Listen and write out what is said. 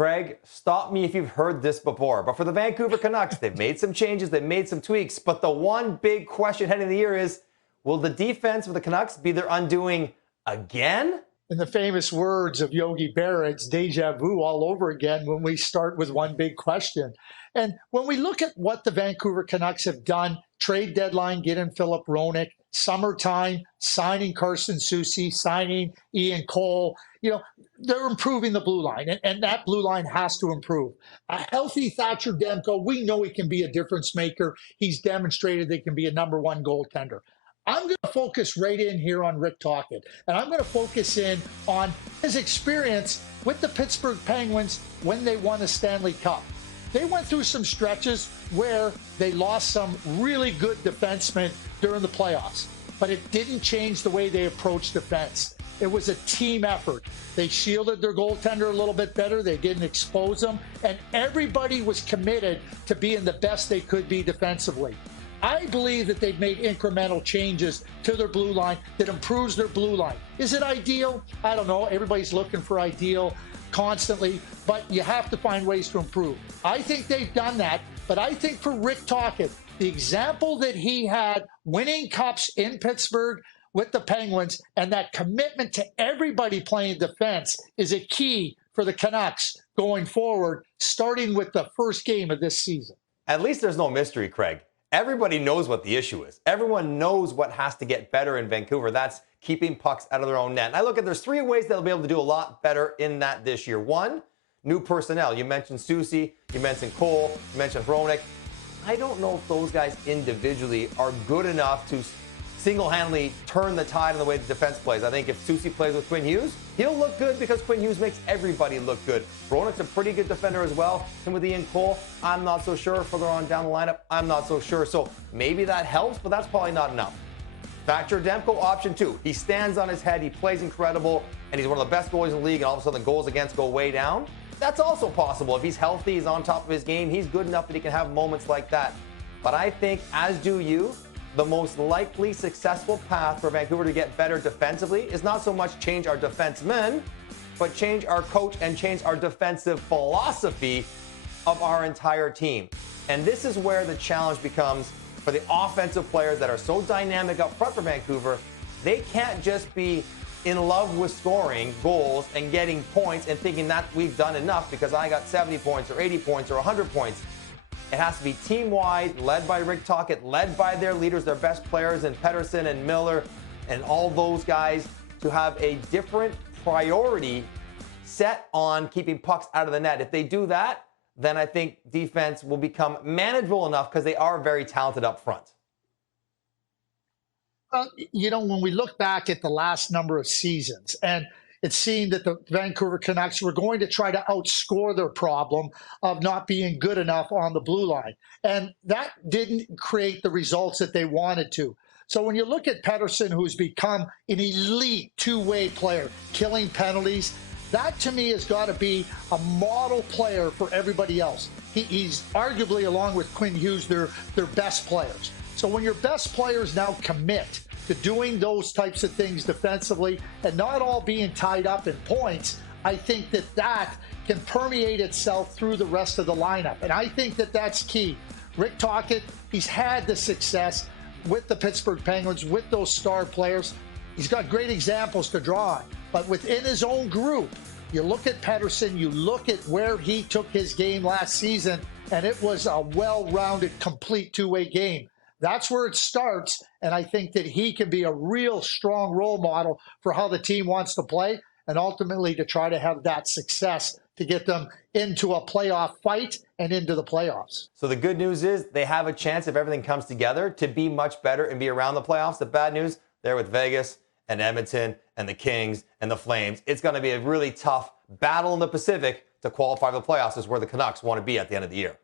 Craig, stop me if you've heard this before, but for the Vancouver Canucks, they've made some changes, they've made some tweaks, but the one big question heading into the year is, will the defense of the Canucks be their undoing again? In the famous words of Yogi Berra, it's deja vu all over again when we start with one big question. And when we look at what the Vancouver Canucks have done, trade deadline, get in Philip Hronek, summertime, signing Carson Soucy, signing Ian Cole, they're improving the blue line, and that blue line has to improve. A healthy Thatcher Demko, we know he can be a difference maker. He's demonstrated they can be a number one goaltender. I'm going to focus right in here on Rick Tocchet, and I'm going to focus in on his experience with the Pittsburgh Penguins when they won the Stanley Cup. They went through some stretches where they lost some really good defensemen during the playoffs, but it didn't change the way they approached defense. It was a team effort. They shielded their goaltender a little bit better. They didn't expose him, and everybody was committed to being the best they could be defensively. I believe that they've made incremental changes to their blue line that improves their blue line. Is it ideal? I don't know. Everybody's looking for ideal constantly, but you have to find ways to improve. I think they've done that, but I think for Rick Tocchet, the example that he had winning cups in Pittsburgh with the Penguins and that commitment to everybody playing defense is a key for the Canucks going forward, starting with the first game of this season. At least there's no mystery, Craig. Everybody knows what the issue is. Everyone knows what has to get better in Vancouver. That's keeping pucks out of their own net. And I look at there's three ways they'll be able to do a lot better in that this year. One, new personnel. You mentioned Soucy, you mentioned Cole, you mentioned Hronek. I don't know if those guys individually are good enough to single-handedly turn the tide in the way the defense plays. I think if Soucy plays with Quinn Hughes, he'll look good because Quinn Hughes makes everybody look good. Hronek's a pretty good defender as well. And with Ian Cole, I'm not so sure. Further on down the lineup, I'm not so sure. So maybe that helps, but that's probably not enough. Thatcher Demko, option two. He stands on his head, he plays incredible, and he's one of the best goalies in the league, and all of a sudden the goals against go way down. That's also possible. If he's healthy, he's on top of his game, he's good enough that he can have moments like that. But I think, as do you, the most likely successful path for Vancouver to get better defensively is not so much change our defensemen, but change our coach and change our defensive philosophy of our entire team. And this is where the challenge becomes for the offensive players that are so dynamic up front for Vancouver. They can't just be in love with scoring goals and getting points and thinking that we've done enough because I got 70 points or 80 points or 100 points. It has to be team-wide, led by Rick Tocchet, led by their leaders, their best players, and Pettersson and Miller and all those guys to have a different priority set on keeping pucks out of the net. If they do that, then I think defense will become manageable enough because they are very talented up front. When we look back at the last number of seasons, and it seemed that the Vancouver Canucks were going to try to outscore their problem of not being good enough on the blue line. And that didn't create the results that they wanted to. So when you look at Pettersson, who's become an elite two-way player, killing penalties, that to me has got to be a model player for everybody else. He's arguably, along with Quinn Hughes, their best players. So when your best players now commit to doing those types of things defensively and not all being tied up in points, I think that can permeate itself through the rest of the lineup. And I think that that's key. Rick Tocchet, he's had the success with the Pittsburgh Penguins, with those star players. He's got great examples to draw on. But within his own group, you look at Pettersson, you look at where he took his game last season, and it was a well-rounded, complete two-way game. That's where it starts, and I think that he can be a real strong role model for how the team wants to play and ultimately to try to have that success to get them into a playoff fight and into the playoffs. So the good news is they have a chance, if everything comes together, to be much better and be around the playoffs. The bad news, they're with Vegas and Edmonton and the Kings and the Flames. It's going to be a really tough battle in the Pacific to qualify for the playoffs, is where the Canucks want to be at the end of the year.